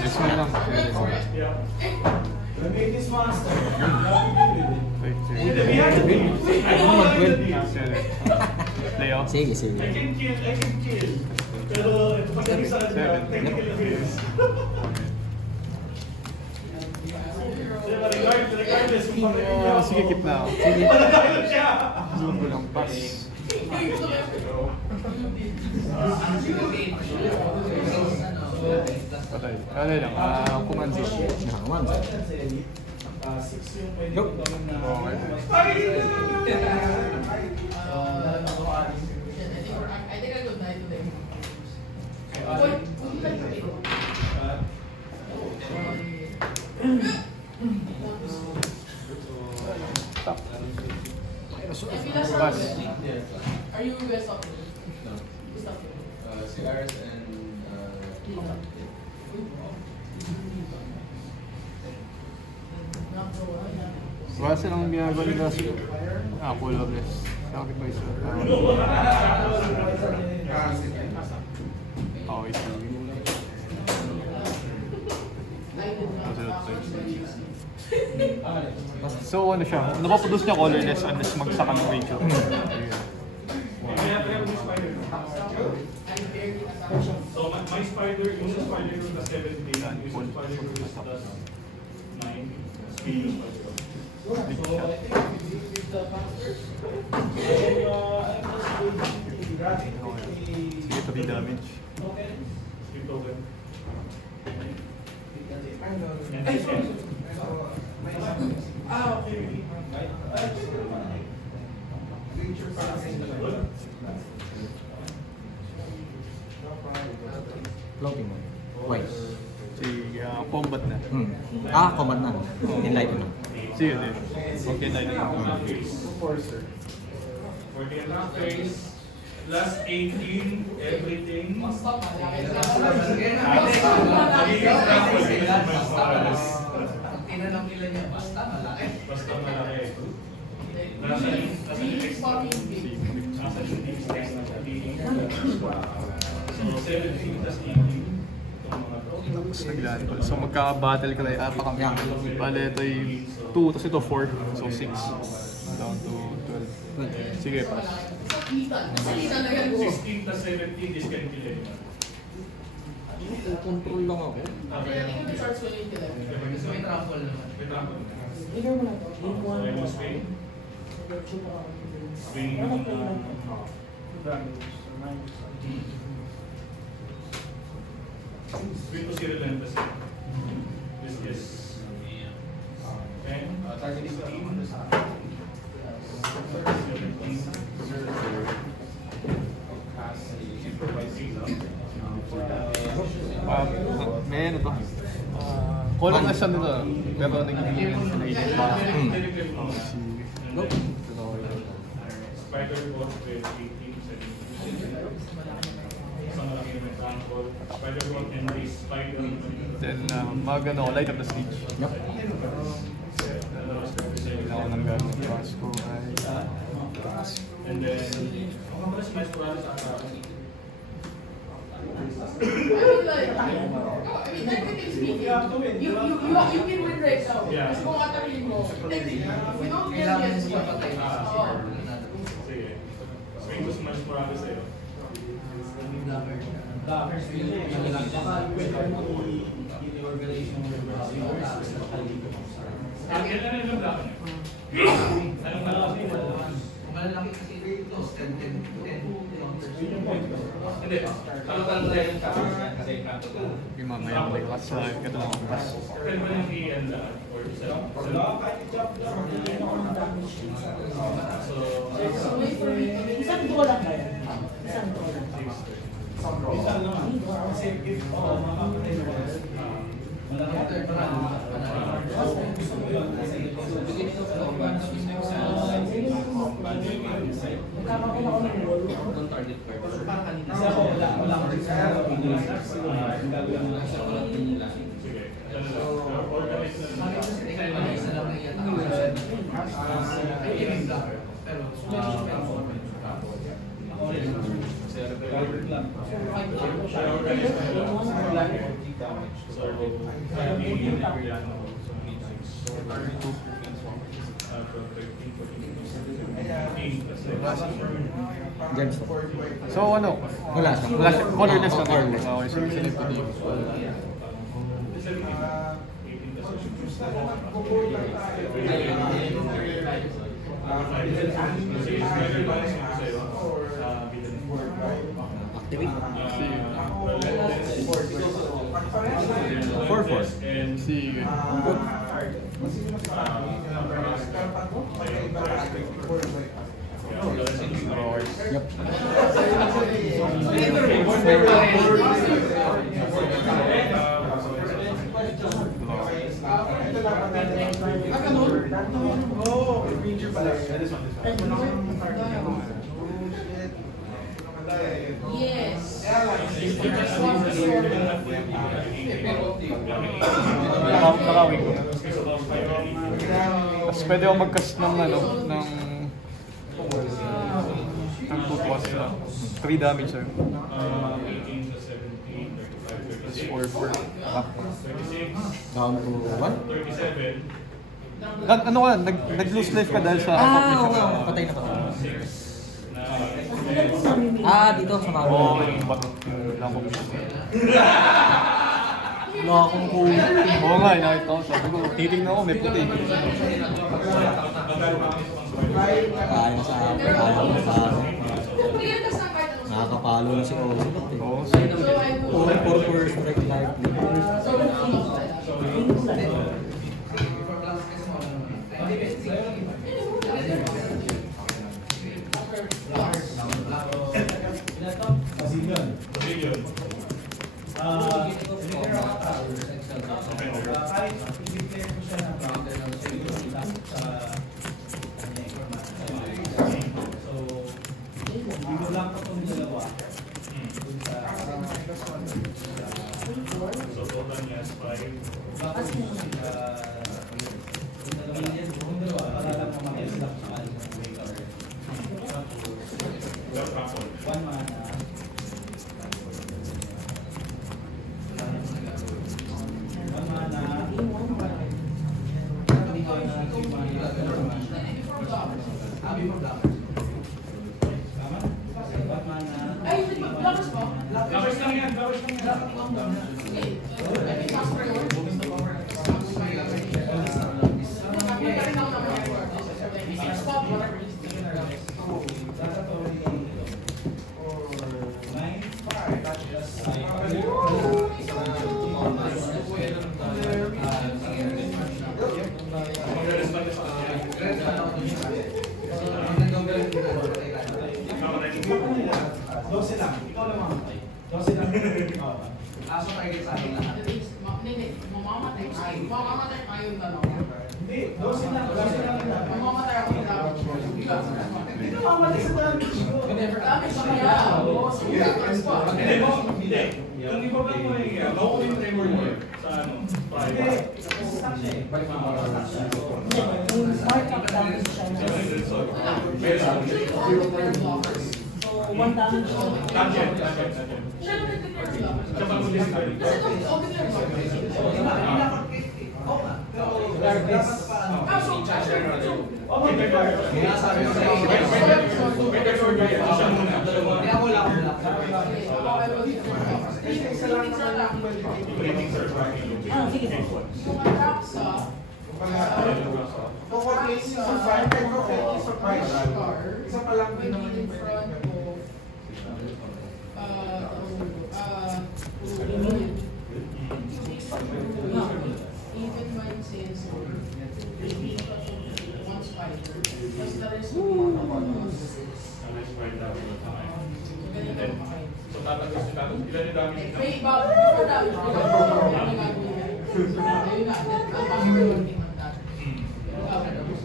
This one lang. Leo? Sige, sige. I can kill. Pero pag sa technical abilities. Regardless kung Oh, sige, keep na ako. Sige. palagay siya. Zoom ko lang, pass. Patay. Ano lang, command zone. Nakaman. Go. Okay. I think I could die today. Stop. Pass. Pass. Are you guys up? No. Stop. Cigars and Wala silang ginagawa nila sa colorless. Bakit ba isa? Okay, sige. So ano siya, napaproduce niya colorless unless magsaka ng ratio. So my spider, yung sa spider room na 17, yung sa spider room is plus 9, speed yung spider room. Sige, 3 damage. Skip token. Okay. Floating mo. Why? Sige, combat na. Command na. Enlightenment. Sige, din. Okay na yun. For the attack phase, plus 18, everything. Stop. tinanong nila niya, basta malaki. Basta malaki. Nasa yung text na so 17 plus 18. Tapos naglaan ko. So magka-battle ka lang ata kami. Bale, ito ay 2, tapos ito 4. So 6. Down to 12. Sige, pass. 16 plus 17 is can kill anyone. Control lang ako. Okay. May May truffle naman. May trample. So I will swing. Swing Swing to 0 relentless. This is 10, 16, 17. May ano to? Color na siya nito. Pero nagiging nagiging pa. Go. Spider bot with 18, 17. Isang malaki naman trample. Spider bot and this spider. Then, magano, light up the stage. Yup. Ako nang gano'n. Pass ko ay... And then, smash ko sa technically speaking, you can win right now. Yeah. Kasi kung atakin mo, like, if you don't get Kailangan this, mo papatay Oo. sige. Swing to smash ko sa'yo. Ano yung block niya? Anong malaki? Kung malalaki kasi close, 10. Hindi. Total time kasi Yung mamaya may watch sa akin ka doon. Pass. pwede ba yung i-end lahat? Or So wait for me. Isang draw lang ba yan? Isang draw lang. Magkakaroon ako ng goal. target card. Parang kanina. Wala ko rin sa Sige. Isa lang yung pero Pero So, 13, Adriano, so 13, 14, 15, Gemstone. So ano? Wala siya. Wala siya. Colorless na Colorless. Okay, so sila yung puti. 4-4. Sige. Yep. Yes. Nakawin ko. Tapos pwede ako mag-cast ng ano, ng 2 plus na. 3 damage sir. 18 to 17, 35, 36, 4-4. Down to 1? 37, Ano ka, nag-lose life ka dahil sa attack ni Oo. Shaka. Patay na patay. 9, Dito sa mga. Oo, yung batok yung lang ko. Wala akong kuha. Oo nga, nakita ko. Sabi ko, titignan ko, may puti. Kaya sa akin. Kaya mo sa akin. Kulitas ng kahit ano. Nakakapalo na si Ocelot eh. Oo, So I will... 4 strike life. Pavilion. So total niya is 5. Ay, blockers mo? Gawis lang yan, gawis lang yan. Aso target sa akin lahat. Mamamatay tayo. Mamamatay tayo yung dalawa. Hindi, 12 lang. 12 lang. Mamamatay ako ng damage. Hindi na mamatay sa damage ko. Damage na kaya. Oo, sige. Damage pa. Hindi mo, hindi. Kung iba lang mo yung low-win tremor mo sa ano, private. Yung smart up damage siya na. So, 1 damage siya. Tangent. Siya na nag-declare sila. Siya pa mag-declare. Kasi ito, all-declare ba? Ah, so, Kaya sabi ko sa'yo, kaya wala akong block. Ah, sige. Yung attack sa Isa pa lang din naman in yung front of even mine says one spider plus the rest of So tatagos si Tatos, ilan yung damage may iba before damage ayun na ang possible thing on that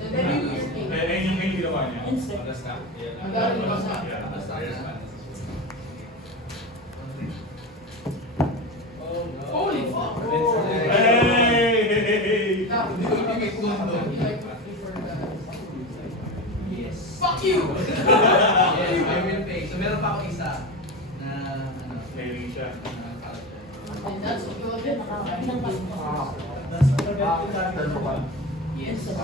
and then you do your thing ayun yung ginawa niya. Instant. ang galing ba sa holy fuck Hey! fuck you Yes, I will pay. So meron pa ako isa na ano, Nailing siya. na character. And that's equivalent for 5 Ilang pass mo? Yes. So,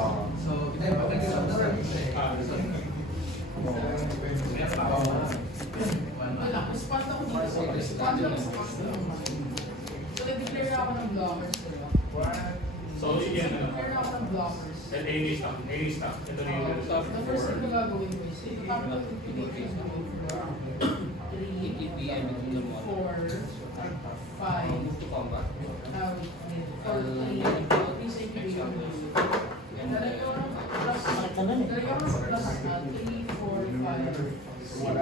Wala, respond ako dito sa respond lang sa customer. So, nag-declare ako ng blockers. So, again, Nag-declare ako ng blockers. at any stop. Ito na yung The first thing na gagawin ko is, itatapos ng notification ako for 3, 4, 5, or 3 circulation. Talaga ako ng plus 3, 4, 5, 6. Tapos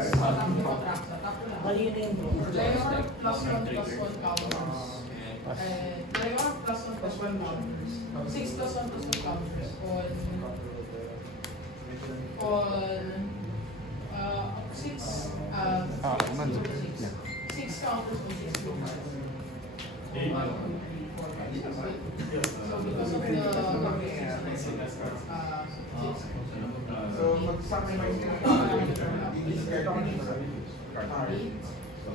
ko track sa top lang. Bali yun na yun, bro. Talaga ako ng plus 1 counters. Talaga ako ng plus 1 counters. 6 plus 1 counters on 6 6 counters on 6 blue So because of the So, mag-sacrifice ka na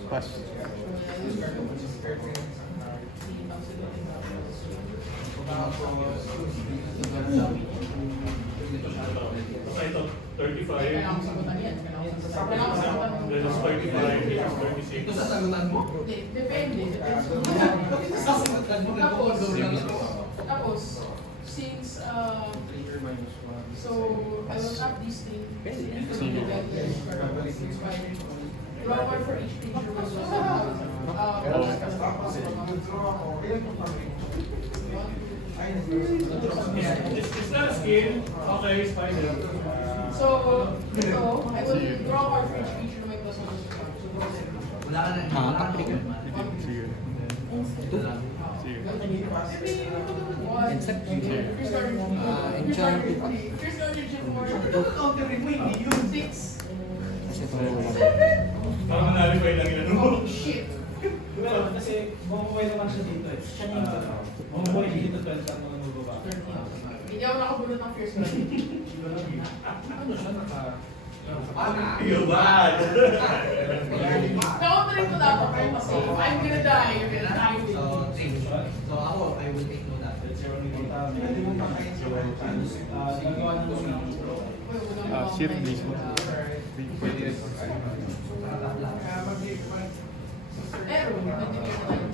Pass. Okay, ito, 35. Kailangan ko sagutan yan. Kailangan ko sagutan mo. Then it's 35, it's 36. ito sasagutan mo. Hindi, depende. Tapos, since, so, I will have this thing. Drawer for each picture was It's not a skill. Okay, it's fine. So, ito, I will draw one for each picture na may plus one. Wala ka na. Nakakapili ka. Sige. Sige. Kasi ito Parang manalipay lang yun. Oh, shit. Kasi bumubuhay naman siya dito eh. Siya na yun. Bumubuhay dito 12 ang mga baba. Hindi ako nakabulot ng first grade. Ano siya naka... You're bad. Countering ko dapat kayo kasi if I'm gonna die, you're gonna die with So, me. so ako, I will take note that. Searing blaze mo. Pero, nag-declare na tayo.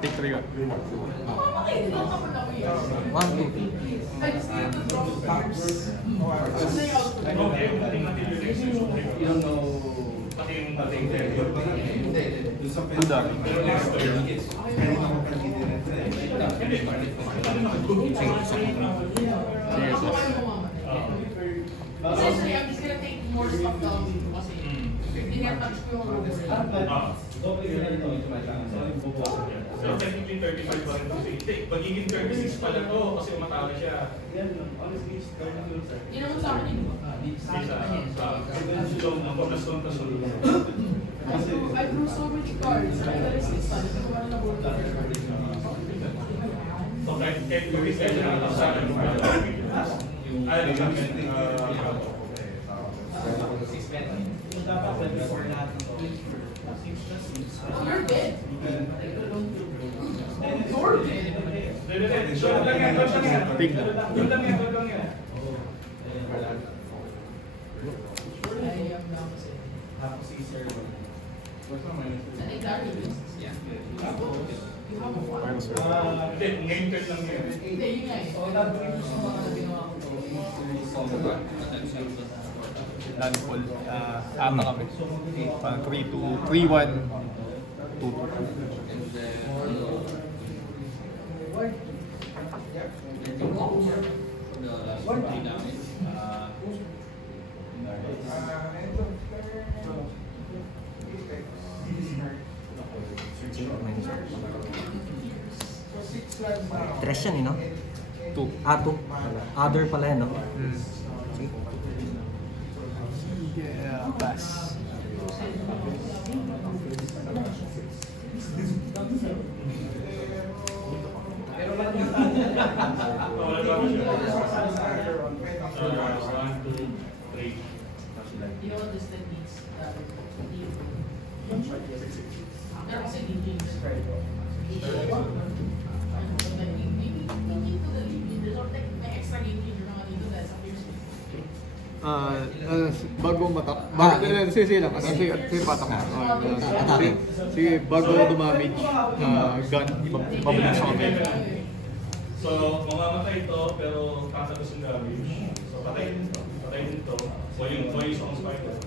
Take 3 ka. Okay, hindi ako ako yun. 1, 2. I just need to draw the cards. Kasi output. Okay, dating natin yung next week. You don't know... Pati yung dating there. Two dami. Sige, Ako boss. kayo kumaman. Essentially, I'm just gonna take more stuff down dito kasi hindi nga touch ko yung overlay. So technically 35 pa rin to say. Magiging 36 pala to kasi umatala siya. Hindi naman sa akin yun. Sa long ng plus 1 plus 1. I drew so many cards. I realized this time, hindi ko pa rin nabulot yung first card. So kahit mag-reset na lang sa akin. You're dead. You're dead. Take na. I am now kasi. An exactly basis. You have a one. Minus 1. Hindi, ngayon turn lang yun. Hindi, yun nga eh. Landfall. Ama kami. Parang 3-1. 2-2. Tres yan eh, no? 2. Ah, 2. Other pala yan, no? Yeah, pass. Wala ba siya? 1, 2, 3. You know what this thing needs? Pero kasi leaking is very good. Leaking to the leaking. There's like may extra leaking yung mga dito dahil sa pierce. Bago matak. Sige lang. Sige patak mo. Sige, bago dumamage, gun, ibabalik sa kamay. So, mamamatay ito, pero tatapos yung damage. So, patay din ito. So, yung isang spider.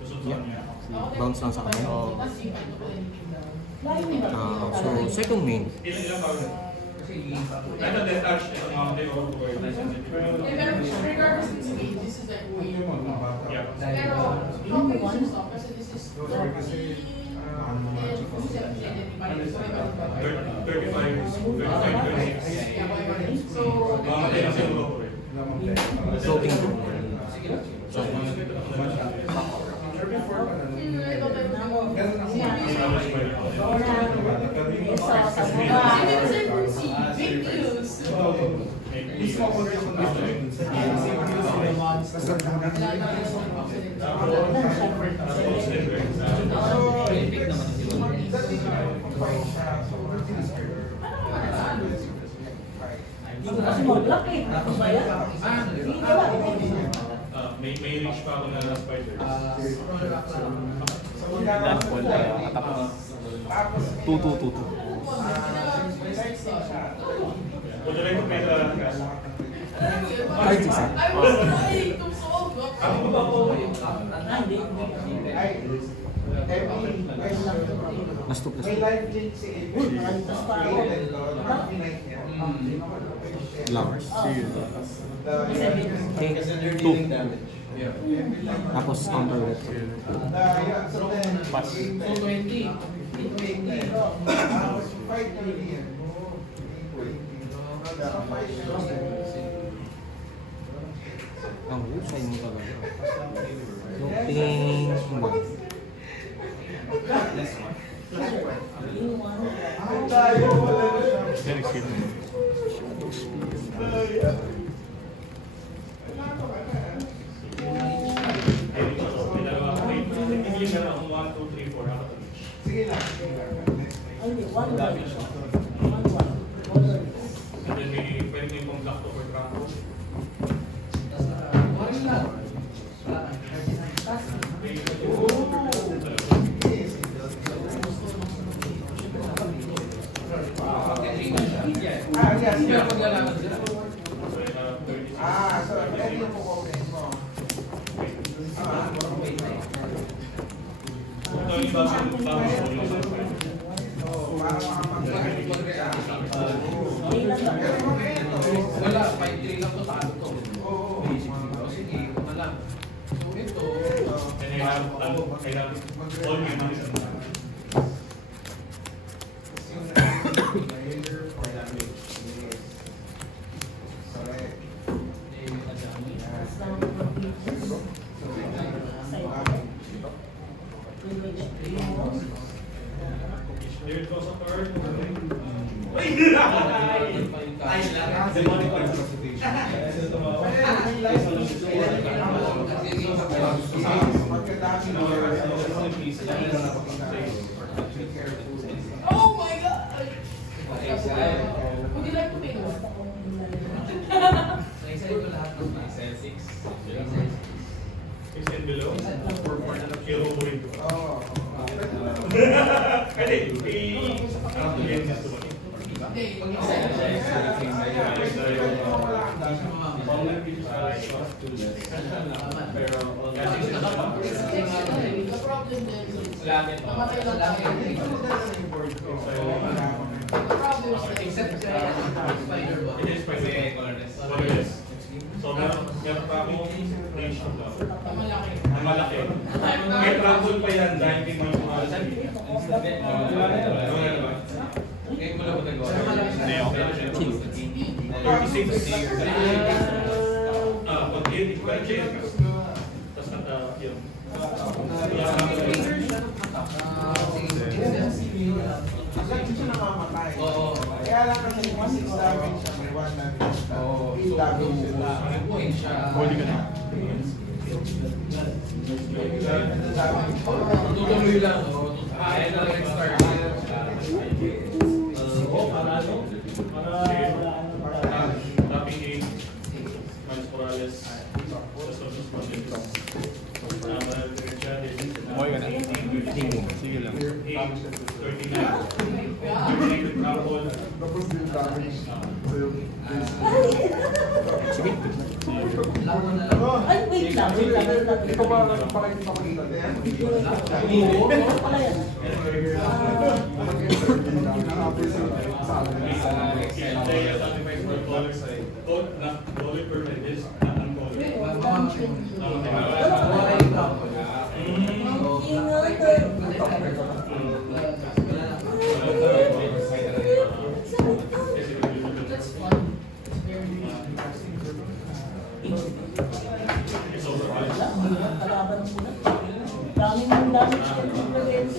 Kasi, susunod niya. Bounce lang sa kamay. So, second main. Ilan tawag? Ito, death touch. Ito, mga take over for Regardless of its age, this is like way more. Yeah. Pero, yung one stop kasi this is 30 and 35, 36. So, mamamatay na siguro po eh. Soaking. Big news! Kasi mag-block eh. Ako ba yan? May reach pa ako na spider. Last ball, katapos. 2-2-2-2. Would you like to play the gas? Kahit isa. I was trying to solve it. Ako ba po? Last 2 plus May 2. live link si Flowers. Sige. Okay. 2. Tapos counter with. Pass. Ang husay mo talaga. Looking 1. Then skip. English na ako 1, 2, 3, 4. Ako to reach. Sige lang. Hindi, one damage. And then pwede may pang block to for trapo. So, ito yung kukunin mo. Ito yung bago Wala, 5-3 lang to, talo to. Sige, wala. So ito, and I have all my money. Here it goes up third. Demonic Oh my god! Would you like to make one? Six and below. Kilo po rin. Pwede. Ano to yan gusto mo? The problem then is, namatay lang tayo. The problem is, It is pwede. What it is. So, meron pa akong range of love. malaki. Ang malaki. May trouble pa yan dahil hindi mo yung mga sabi. ngayon mo lang ba nagawa? Hindi, okay na siya. 36. Pag-hit, pag-hit. Tapos yun. Hindi siya namamatay. Oo. Kaya lang kasi 6 damage siya, may 1 damage siya. Oo. 8 damage siya. Ang point siya. Pwede ka na. Tutuloy lang. Ayan na lang yung start. Tapping game. Miles Morales. Okay ka na. Sige lang. Sige. Ay, wait lang. Ikaw ba pakikita ko dito? Pala yan. That's fun. It's very Kalaban muna. Daming experience.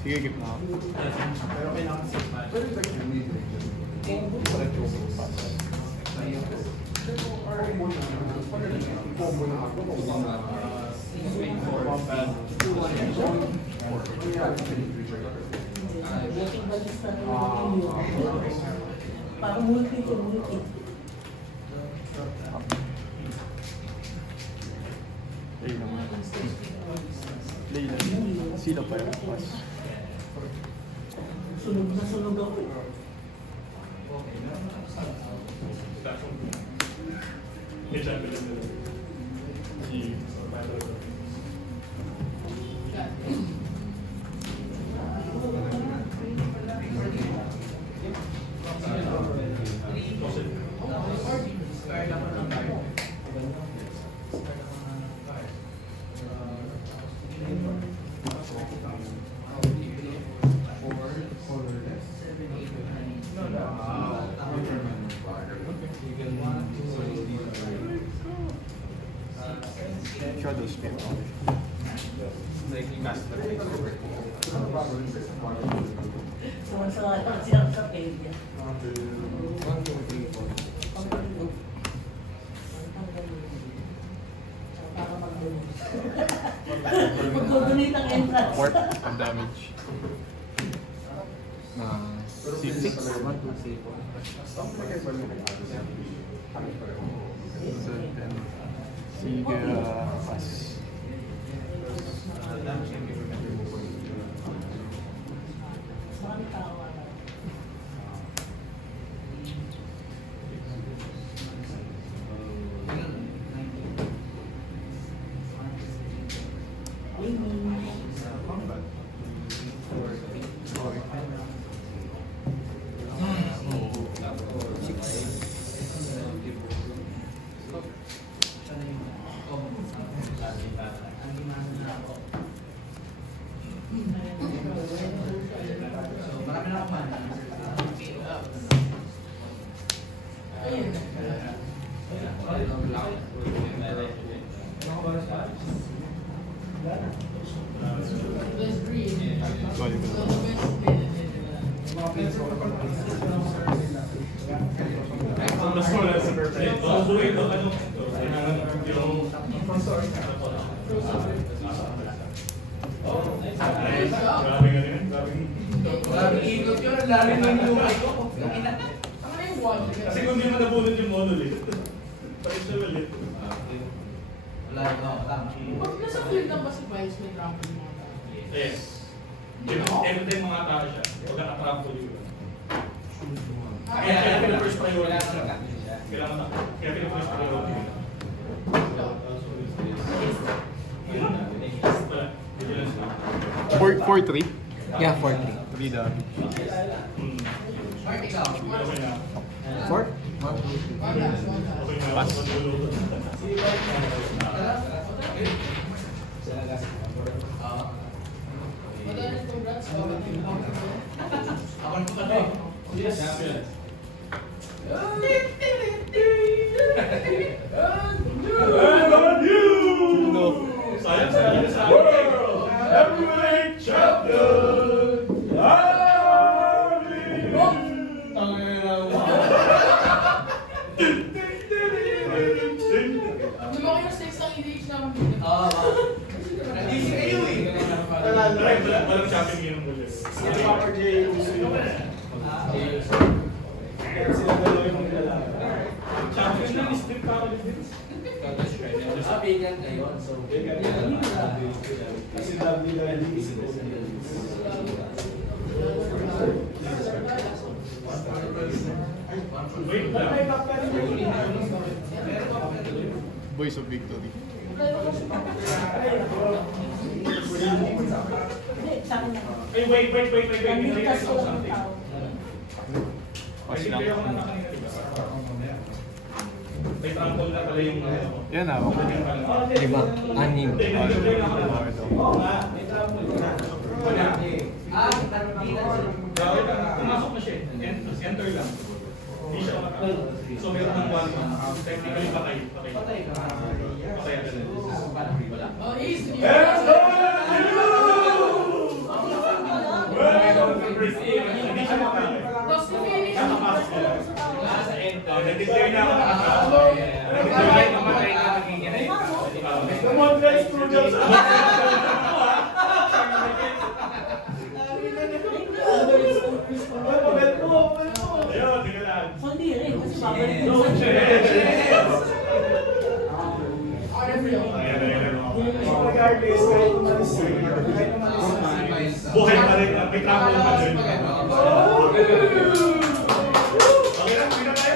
Sige, gitna. Buting balista na yung parang multi. Play naman. Play lang. Sila pa yung pass. Sunog na sunog ako. Shadow spear. Sumasama ka siya sa page. Mag-donate ang entrance. Warp and damage. C6. So, then, sige, pass. Sorry. Maraming ikot yun. Ang lalim ng lumay ko. Kasi kung di mo nabunod yung module eh. Palit siya ulit. Wala yun. Tama. Pag nasa field lang ba si Vice may trampoline mga tao? Yes. Every time mga tao siya, huwag naka-trample yun. Kaya pina-first priority. Kaya pina-first priority. Vigilance lang. 4-3. Yeah, 40. 3 damage. Okay na. 4? One last. Okay na. Pass. Congrats. Ako na po. Yes. No. Sayang, sayang. World Heavyweight Champion, Lumaki yung 6 ang EDH namin. Easy kayo eh. Walang champion ngayon ng ulit. Champion na is Street Power Defense. Vegan kayo. So, Kasi dami na Wait lang. Voice of Victory. Hey, wait. May I saw something. Pas Ay, lang. hindi ako nakakanina. May trample na pala yung Yan ah. Diba? Anim. Pumasok na siya. Enter lang. Hindi siya makakal. So meron ng 1 month. Technically patay. Patay agad. Oh, easy. Hindi siya makakal. Tapos na finish. Nakapasok ko lang. nasa end. Nag-declare na ako. Nag-declare na matay na magiging Come on guys, two jobs. Ayun, tingnan lang. Hindi rin, kasi babalik No din sa chance. Ayan. regardless, kahit umalis Buhay pa rin. May trample pa rin. Okay lang, pinakaya.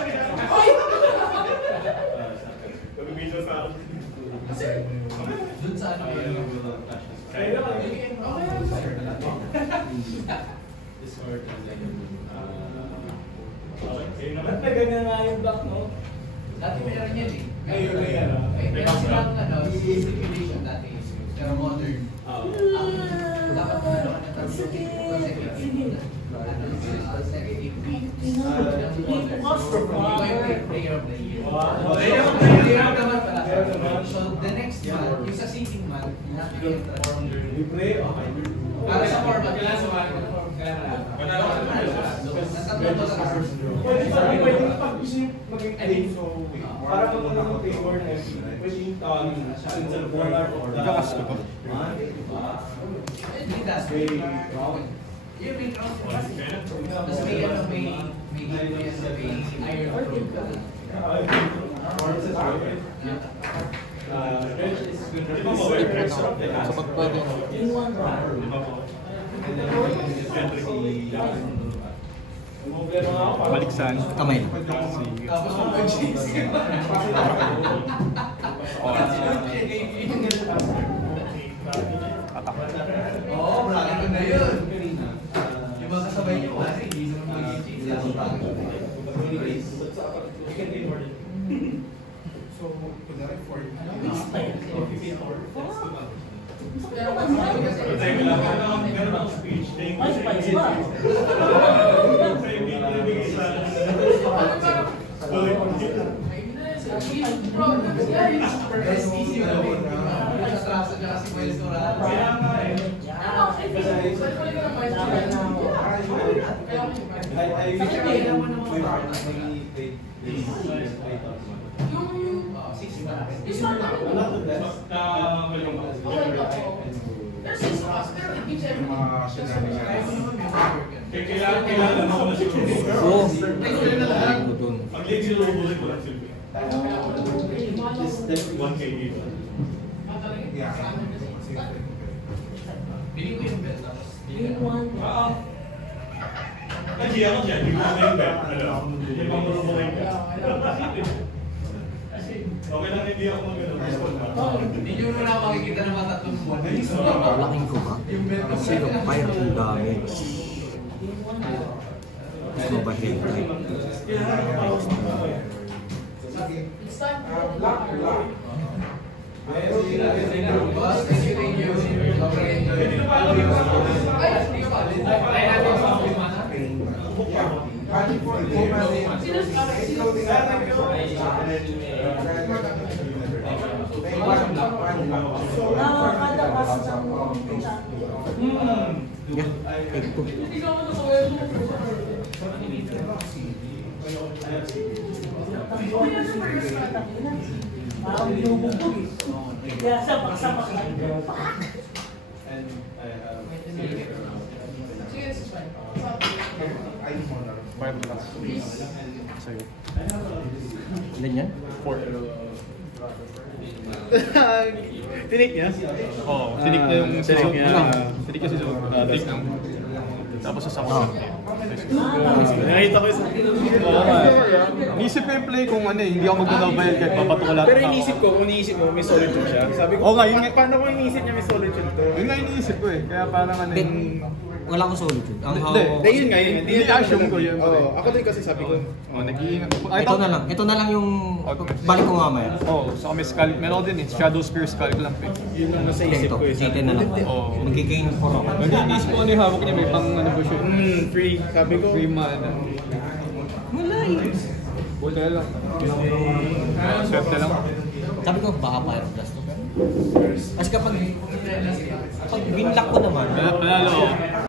Pag-video sa akin. Dun sa ano yun. Kaya naman. Okay naman. Ba't na ganyan nga yung block, no? Dati meron yan eh. Ngayon, may ano. May May meron silang background. ano, stipulation dati. Pero modern. Dapat mo ano na consecutive. Consecutive weeks. Player of the year. Player naman pala. So the next month, yung sa seating month, you have to get Libre, okay. para sa format, kailangan sumali ka ng format. Pwede pag gusto nyo maging team, so para magandang mag-favor na pwede yung tawagin sa corner of the... Ikakas ko to. Hindi, that's way wrong. Yung may cross tapos may ano, may iron road ka. Sapat ba din? Baliksan. Kamay. Sige. Tapos mag-cheese. Oo, bracket ko na yun. Yung mga kasabay niyo kasi hindi naman mag-cheese. Yan ang bracket ko na yun. Meron akong speech. Thank you. Spice pa. Sa hindi nabigay sa Problems, guys. Best easy yun. Sa trasa niya kasi may restaurant. Kaya nga eh. Kailangan ako na siguro. Oo. Ano dun? Pag late sila ubusin ko lang silbi. 1K dito. Bili ko yung belt tapos Green one. Kasi ako dyan, hindi ko na yung bet. Hindi pa marunong yung bet. Okay lang hindi ako mag-ano. hindi nyo na lang makikita na mga tatlong buwan. Laking ko ba? Kasi yung fire ang damage. Gusto ba headlight? It's time for Boss, thank you. Hindi na pa alam yung Try natin sa lima na. Kada pass Yeah, take 2. Parang binubugbog eh. Kaya siya, pakasama ka. Sige, it's fine. 5 plus. Sa'yo. Ilan yan? 4. Tinik niya? Oo, tinik niya yung si Tinik niya. Tinik niya si Zul. Tinik lang. Tapos sasama siya. Nakita ko isa. Inisip ko yung play kung ano eh, hindi ako magbabayad kahit papato ko lahat. Pero iniisip ko, kung iniisip mo, may solitude siya. Sabi ko, Oo nga, yun nga. paano ko iniisip niya may solitude to? Yun nga iniisip ko eh, kaya parang ano Then, yung... wala akong solitude. Ang Hindi. Hindi, yun nga yun. Hindi assume ko yun. Oo, ako din kasi sabi ko. Nag-iingat. Ito na lang yung balik ko mamaya. Oo, so kami skull, meron din eh, Shadow Spear Skull Clamp eh. Yun lang nasa isip Ito, ko eh. G10 na lang. Oo. Mag-gain 4 ako. Nag-iisip ko ano yung hawak niya, may pang ano ba siya? Free. Sabi ko, Free mana. Wala eh. Buti na lang. Swerte lang. Sabi ko, baka Fire Blast to. Kasi kapag binlock ko naman, Panalo.